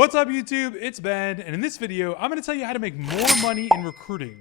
What's up YouTube? It's Ben, and in this video, I'm gonna tell you how to make more money in recruiting.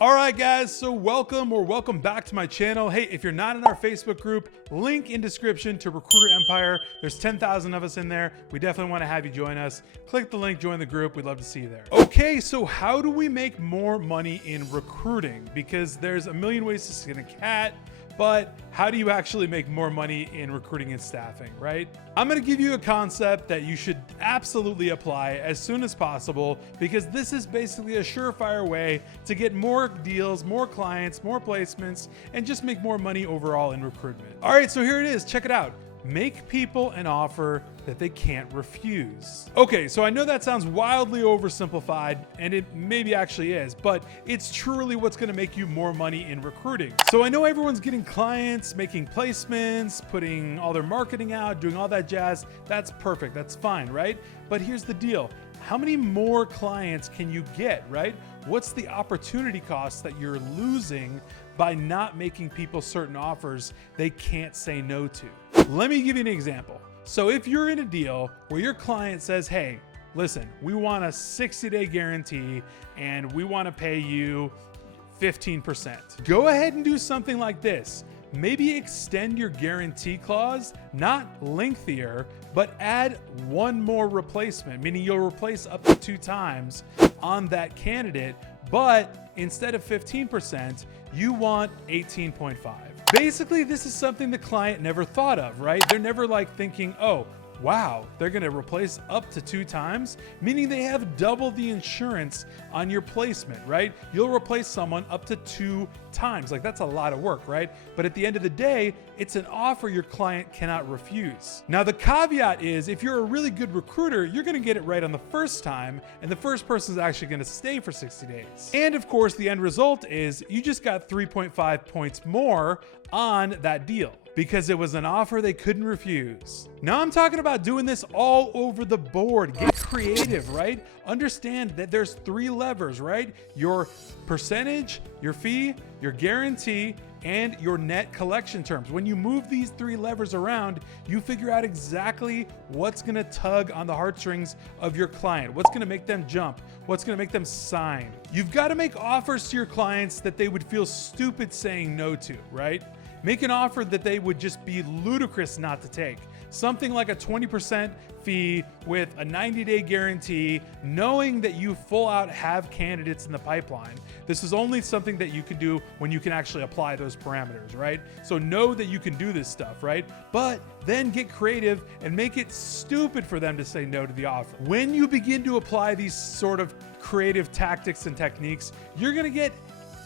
All right, guys, so welcome back to my channel. Hey, if you're not in our Facebook group, link in description to Recruiter Empire. There's 10,000 of us in there. We definitely want to have you join us. Click the link, join the group. We'd love to see you there. Okay, so how do we make more money in recruiting? Because there's a million ways to skin a cat, but how do you actually make more money in recruiting and staffing, right? I'm gonna give you a concept that you should absolutely apply as soon as possible, because this is basically a surefire way to get more deals, more clients, more placements, and just make more money overall in recruitment. All right, so here it is, check it out. Make people an offer that they can't refuse. Okay, so I know that sounds wildly oversimplified, and it maybe actually is, but it's truly what's gonna make you more money in recruiting. So I know everyone's getting clients, making placements, putting all their marketing out, doing all that jazz. That's perfect, that's fine, right? But here's the deal. How many more clients can you get, right? What's the opportunity cost that you're losing by not making people certain offers they can't say no to? Let me give you an example. So if you're in a deal where your client says, hey, listen, we want a 60-day guarantee and we want to pay you 15%. Go ahead and do something like this. Maybe extend your guarantee clause, not lengthier, but add one more replacement, meaning you'll replace up to 2 times on that candidate, but instead of 15%, you want 18.5. Basically, this is something the client never thought of, right? They're never like thinking, oh, wow, they're gonna replace up to 2 times, meaning they have double the insurance on your placement, right? You'll replace someone up to 2 times. Like, that's a lot of work, right? But at the end of the day, it's an offer your client cannot refuse. Now, the caveat is if you're a really good recruiter, you're gonna get it right on the first time, and the first person is actually gonna stay for 60 days. And of course, the end result is you just got 3.5 points more on that deal, because it was an offer they couldn't refuse. Now I'm talking about doing this all over the board. Get creative, right? Understand that there's 3 levers, right? Your percentage, your fee, your guarantee, and your net collection terms. When you move these 3 levers around, you figure out exactly what's gonna tug on the heartstrings of your client, what's gonna make them jump, what's gonna make them sign. You've gotta make offers to your clients that they would feel stupid saying no to, right? Make an offer that they would just be ludicrous not to take. Something like a 20% fee with a 90-day guarantee, knowing that you full out have candidates in the pipeline. This is only something that you can do when you can actually apply those parameters, right? So know that you can do this stuff, right? But then get creative and make it stupid for them to say no to the offer. When you begin to apply these sort of creative tactics and techniques, you're gonna get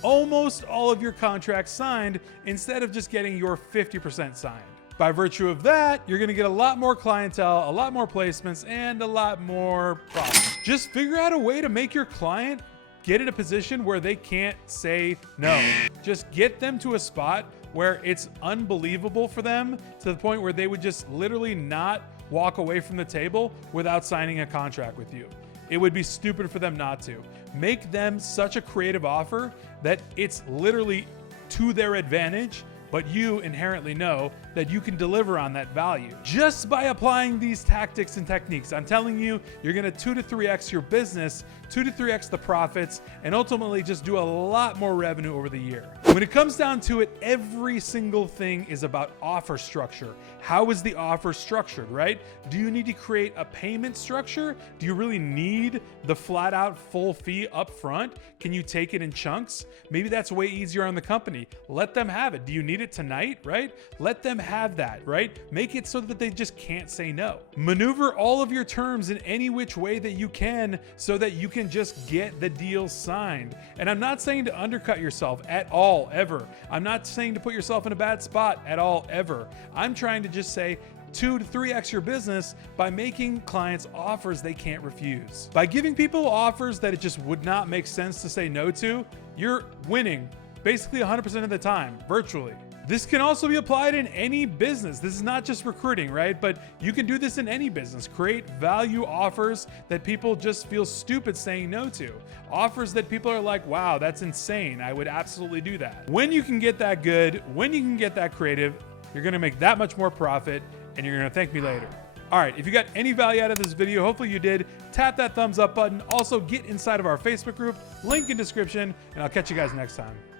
almost all of your contracts signed instead of just getting your 50% signed. By virtue of that, you're gonna get a lot more clientele, a lot more placements, and a lot more profit. Just figure out a way to make your client get in a position where they can't say no. Just get them to a spot where it's unbelievable for them, to the point where they would just literally not walk away from the table without signing a contract with you. It would be stupid for them not to. Make them such a creative offer that it's literally to their advantage, but you inherently know that you can deliver on that value. Just by applying these tactics and techniques, I'm telling you, you're gonna 2 to 3x your business, 2 to 3x the profits, and ultimately just do a lot more revenue over the year. When it comes down to it, every single thing is about offer structure. How is the offer structured, right? Do you need to create a payment structure? Do you really need the flat out full fee up front? Can you take it in chunks? Maybe that's way easier on the company. Let them have it. Do you need it tonight, right? Let them have that, right? Make it so that they just can't say no. Maneuver all of your terms in any which way that you can so that you can just get the deal signed. And I'm not saying to undercut yourself at all, ever. I'm not saying to put yourself in a bad spot at all, ever. I'm trying to just say 2 to 3x your business by making clients offers they can't refuse. By giving people offers that it just would not make sense to say no to, you're winning basically 100% of the time, virtually. This can also be applied in any business. This is not just recruiting, right? But you can do this in any business. Create value offers that people just feel stupid saying no to. Offers that people are like, wow, that's insane. I would absolutely do that. When you can get that good, when you can get that creative, you're gonna make that much more profit and you're gonna thank me later. All right, if you got any value out of this video, hopefully you did, tap that thumbs up button. Also get inside of our Facebook group, link in description, and I'll catch you guys next time.